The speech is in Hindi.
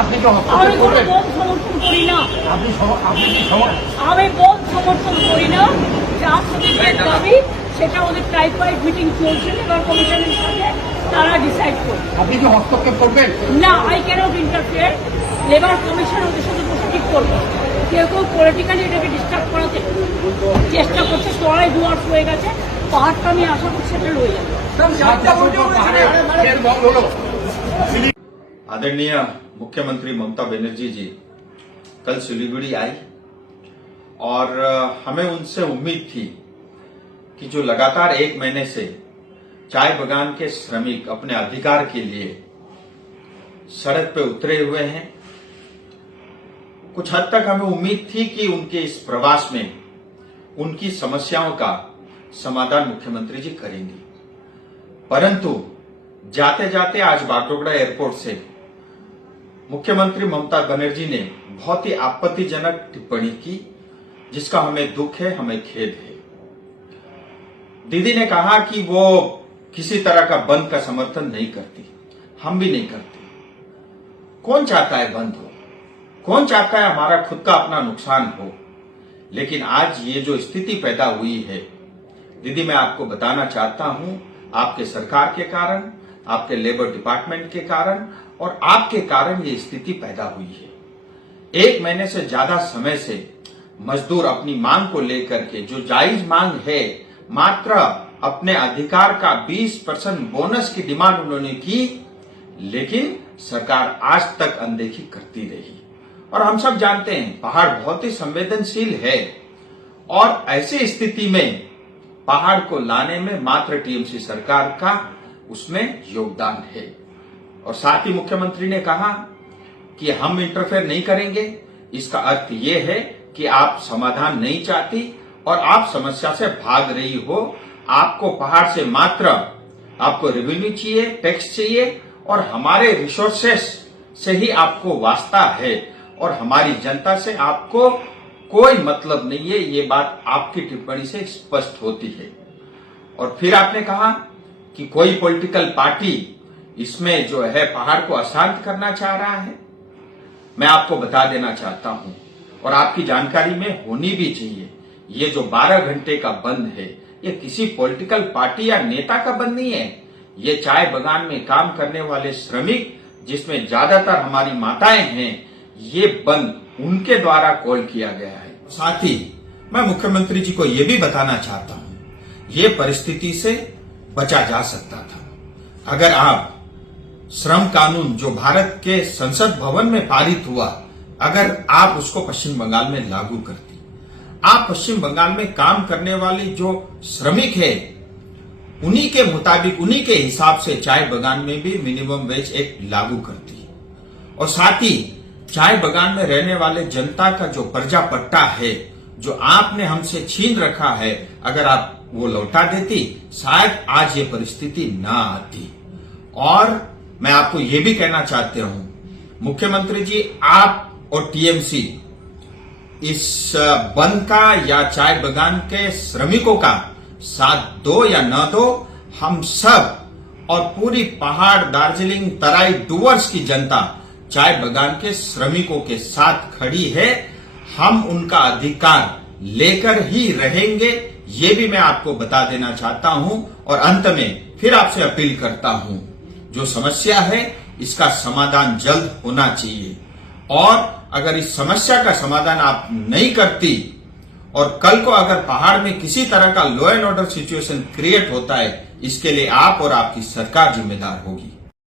আপনি তো আমি কোনো বোধ সমর্থন করি না। আপনি আমি বোধ সমর্থন করি না। যা শ্রমিকদের দাবি সেটা ওদের টাইফয়েড মিটিং চলছে লেবার কমিশনের সাথে, তারা ডিসাইড করবে। আপনি কি হস্তক্ষেপ করবেন? না, I can't interfere. Labour commission ওদের সাথে বসে ঠিক করবে। কেউ কেউ পলিটিক্যালি এটাকে ডিস্টার্ব করাতে চেষ্টা করছে, সবাই ডুয়ার্স হয়ে গেছে। পাহাড়টা আমি আশা করছি সেটা রয়ে যাবে। आदरणीय मुख्यमंत्री ममता बनर्जी जी कल सिलीगुड़ी आई और हमें उनसे उम्मीद थी कि जो लगातार 1 महीने से चाय बगान के श्रमिक अपने अधिकार के लिए सड़क पे उतरे हुए हैं, कुछ हद तक हमें उम्मीद थी कि उनके इस प्रवास में उनकी समस्याओं का समाधान मुख्यमंत्री जी करेंगे। परंतु जाते जाते आज बागडोगरा एयरपोर्ट से मुख्यमंत्री ममता बनर्जी ने बहुत ही आपत्तिजनक टिप्पणी की, जिसका हमें दुख है, हमें खेद है। दीदी ने कहा कि वो किसी तरह का बंद का समर्थन नहीं करती, हम भी नहीं करते। कौन चाहता है बंद हो? कौन चाहता है हमारा खुद का अपना नुकसान हो? लेकिन आज ये जो स्थिति पैदा हुई है दीदी, मैं आपको बताना चाहता हूं, आपके सरकार के कारण, आपके लेबर डिपार्टमेंट के कारण और आपके कारण ये स्थिति पैदा हुई है। 1 महीने से ज्यादा समय से मजदूर अपनी मांग को लेकर के, जो जायज मांग है, मात्र अपने अधिकार का 20% बोनस की डिमांड उन्होंने की, लेकिन सरकार आज तक अनदेखी करती रही। और हम सब जानते हैं पहाड़ बहुत ही संवेदनशील है और ऐसी स्थिति में पहाड़ को लाने में मात्र टीएमसी सरकार का उसमें योगदान है। और साथ ही मुख्यमंत्री ने कहा कि हम इंटरफेयर नहीं करेंगे। इसका अर्थ ये है कि आप समाधान नहीं चाहती और आप समस्या से भाग रही हो। आपको पहाड़ से मात्र आपको रेवेन्यू चाहिए, टैक्स चाहिए और हमारे रिसोर्सेस से ही आपको वास्ता है और हमारी जनता से आपको कोई मतलब नहीं है। ये बात आपकी टिप्पणी से स्पष्ट होती है। और फिर आपने कहा कि कोई पॉलिटिकल पार्टी इसमें जो है पहाड़ को अशांत करना चाह रहा है। मैं आपको बता देना चाहता हूं और आपकी जानकारी में होनी भी चाहिए, ये जो 12 घंटे का बंद है, ये किसी पॉलिटिकल पार्टी या नेता का बंद नहीं है। ये चाय बगान में काम करने वाले श्रमिक, जिसमें ज्यादातर हमारी माताएं हैं, ये बंद उनके द्वारा कॉल किया गया है। साथ ही मैं मुख्यमंत्री जी को यह भी बताना चाहता हूं, ये परिस्थिति से बचा जा सकता था अगर आप श्रम कानून जो भारत के संसद भवन में पारित हुआ, अगर आप उसको पश्चिम बंगाल में लागू करती। आप पश्चिम बंगाल में काम करने वाली जो श्रमिक है, उन्हीं के मुताबिक, उन्हीं के हिसाब से चाय बगान में भी मिनिमम वेज एक्ट लागू करती। और साथ ही चाय बगान में रहने वाले जनता का जो पर्जा पट्टा है, जो आपने हमसे छीन रखा है, अगर आप वो लौटा देती, शायद आज ये परिस्थिति ना आती। और मैं आपको ये भी कहना चाहते हूं, मुख्यमंत्री जी, आप और टीएमसी इस बंद का या चाय बगान के श्रमिकों का साथ दो या न दो, हम सब और पूरी पहाड़, दार्जिलिंग, तराई, डुवर्स की जनता चाय बगान के श्रमिकों के साथ खड़ी है। हम उनका अधिकार लेकर ही रहेंगे, ये भी मैं आपको बता देना चाहता हूं। और अंत में फिर आपसे अपील करता हूं, जो समस्या है इसका समाधान जल्द होना चाहिए। और अगर इस समस्या का समाधान आप नहीं करती और कल को अगर पहाड़ में किसी तरह का law and order situation create होता है, इसके लिए आप और आपकी सरकार जिम्मेदार होगी।